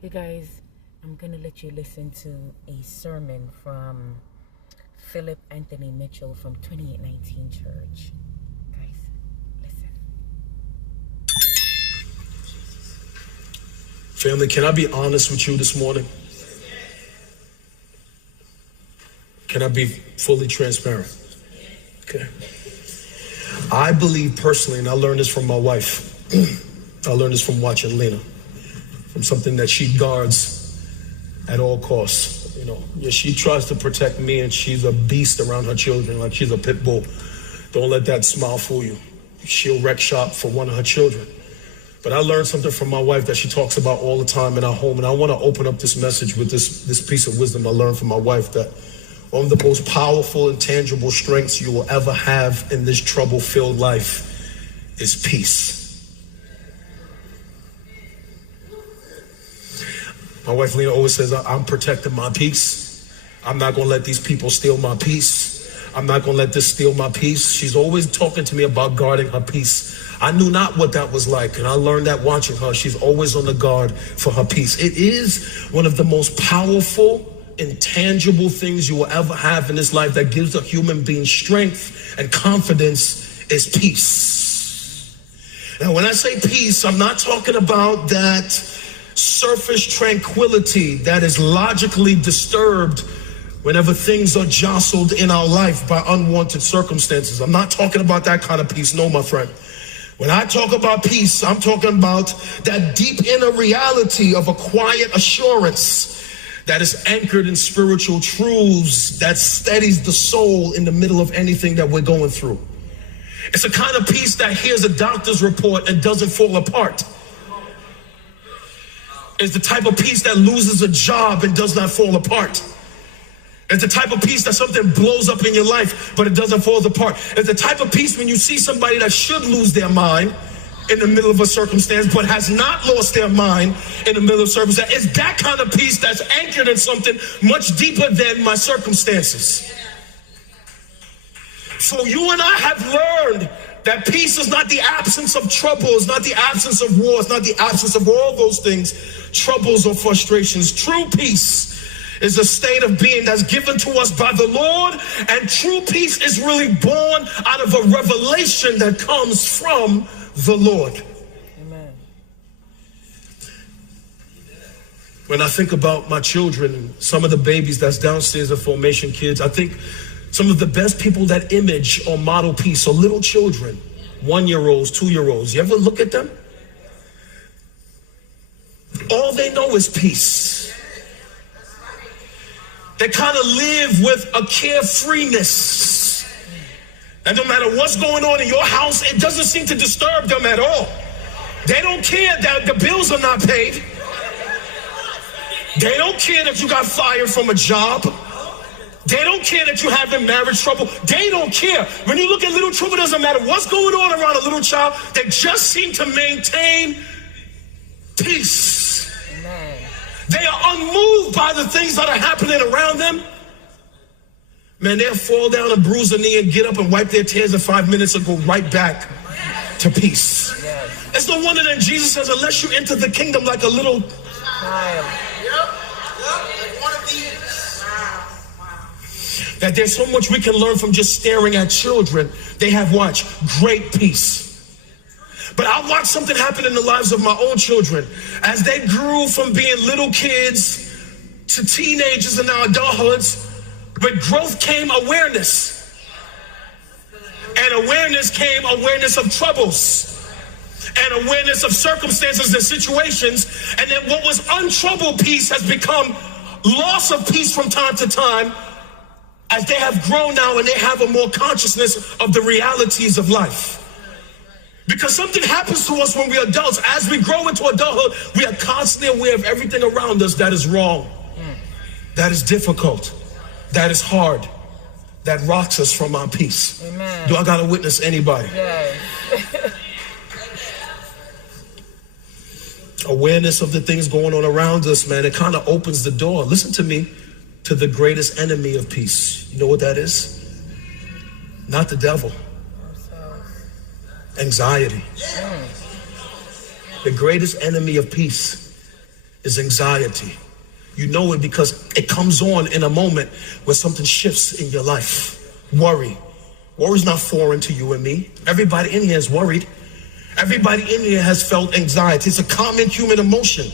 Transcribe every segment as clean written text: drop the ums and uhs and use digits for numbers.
You guys, I'm going to let you listen to a sermon from Philip Anthony Mitchell from 2819 Church. Guys, listen. Family, can I be honest with you this morning? Can I be fully transparent? Okay. I believe personally, and I learned this from my wife. I learned this from watching Lena, from something that she guards at all costs. You know, yeah, she tries to protect me, and she's a beast around her children, like she's a pit bull. Don't let that smile fool you. She'll wreck shop for one of her children. But I learned something from my wife that she talks about all the time in our home, and I want to open up this message with this piece of wisdom I learned from my wife, that one of the most powerful and tangible strengths you will ever have in this trouble-filled life is peace. My wife Lena always says, I'm protecting my peace. I'm not going to let these people steal my peace. I'm not going to let this steal my peace. She's always talking to me about guarding her peace. I knew not what that was like, and I learned that watching her. She's always on the guard for her peace. It is one of the most powerful, intangible things you will ever have in this life that gives a human being strength and confidence is peace. Now, when I say peace, I'm not talking about that surface tranquility that is logically disturbed whenever things are jostled in our life by unwanted circumstances. I'm not talking about that kind of peace, no, my friend. When I talk about peace, I'm talking about that deep inner reality of a quiet assurance that is anchored in spiritual truths that steadies the soul in the middle of anything that we're going through. It's a kind of peace that hears a doctor's report and doesn't fall apart. It's the type of peace that loses a job and does not fall apart. It's the type of peace that something blows up in your life, but it doesn't fall apart. It's the type of peace when you see somebody that should lose their mind in the middle of a circumstance, but has not lost their mind in the middle of circumstance. It's that kind of peace that's anchored in something much deeper than my circumstances. So you and I have learned that peace is not the absence of trouble, it's not the absence of war, it's not the absence of all those things, troubles or frustrations. True peace is a state of being that's given to us by the Lord, and true peace is really born out of a revelation that comes from the Lord. Amen. When I think about my children, some of the babies that's downstairs at Formation Kids, I think some of the best people that image or model peace are little children, 1-year-olds, 2-year-olds. You ever look at them? All they know is peace. They kind of live with a carefreeness. And no matter what's going on in your house, it doesn't seem to disturb them at all. They don't care that the bills are not paid. They don't care that you got fired from a job. They don't care that you're having marriage trouble. They don't care. When you look at little children, it doesn't matter what's going on around a little child. They just seem to maintain peace. Amen. They are unmoved by the things that are happening around them. Man, they'll fall down and bruise a knee and get up and wipe their tears in 5 minutes and go right back to peace. Yes. It's no wonder that Jesus says, unless you enter the kingdom like a little Child. Like one of these. that there's so much we can learn from just staring at children. They have, watch, great peace. But I watched something happen in the lives of my own children. As they grew from being little kids to teenagers and now adulthoods, with growth came awareness. And awareness came awareness of troubles. And awareness of circumstances and situations. And then what was untroubled peace has become loss of peace from time to time, as they have grown now and they have a more consciousness of the realities of life. Because something happens to us when we're adults. As we grow into adulthood, we are constantly aware of everything around us that is wrong, that is difficult, that is hard, that rocks us from our peace. Amen. Do I got to witness anybody? Yes. Awareness of the things going on around us, man, it kind of opens the door. Listen to me. To the greatest enemy of peace. You know what that is? Not the devil. Anxiety. The greatest enemy of peace is anxiety. You know it because it comes on in a moment where something shifts in your life. Worry. Worry's not foreign to you and me. Everybody in here is worried. Everybody in here has felt anxiety. It's a common human emotion.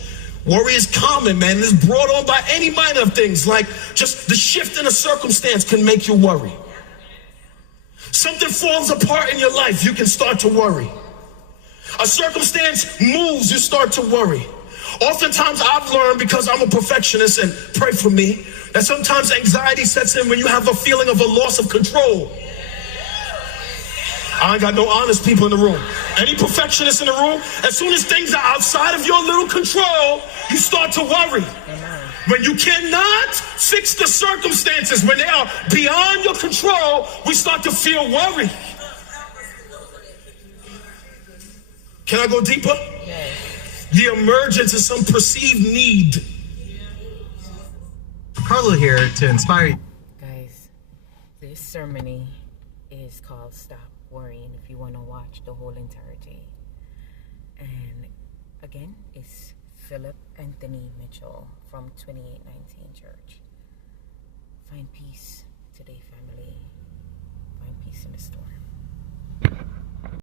Worry is common, man. It's brought on by any minor things, like just the shift in a circumstance can make you worry. Something falls apart in your life, you can start to worry. A circumstance moves, you start to worry. Oftentimes I've learned, because I'm a perfectionist, and pray for me, that sometimes anxiety sets in when you have a feeling of a loss of control. I ain't got no honest people in the room. Any perfectionists in the room, as soon as things are outside of your little control, you start to worry. When you cannot fix the circumstances, when they are beyond your control, we start to feel worried. Can I go deeper? Yes. The emergence of some perceived need. Carlo here to inspire you. Guys, this sermon is called Stop Worrying if you want to watch the whole entirety. And again, it's Philip Anthony Mitchell from 2819 Church. Find peace today, family. Find peace in the storm.